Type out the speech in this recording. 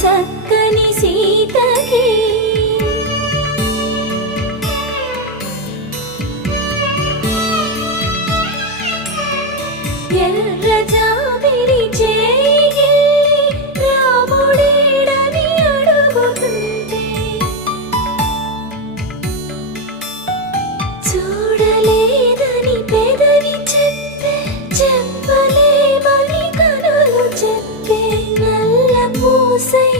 చక్కని సీతకి ఎర్ర జాబిలి చేయి రాముడేడని అడుగుతుంటే చూడలేదని పెదవి చెప్పలేమని కనులు చెప్పే నల్ల పూసై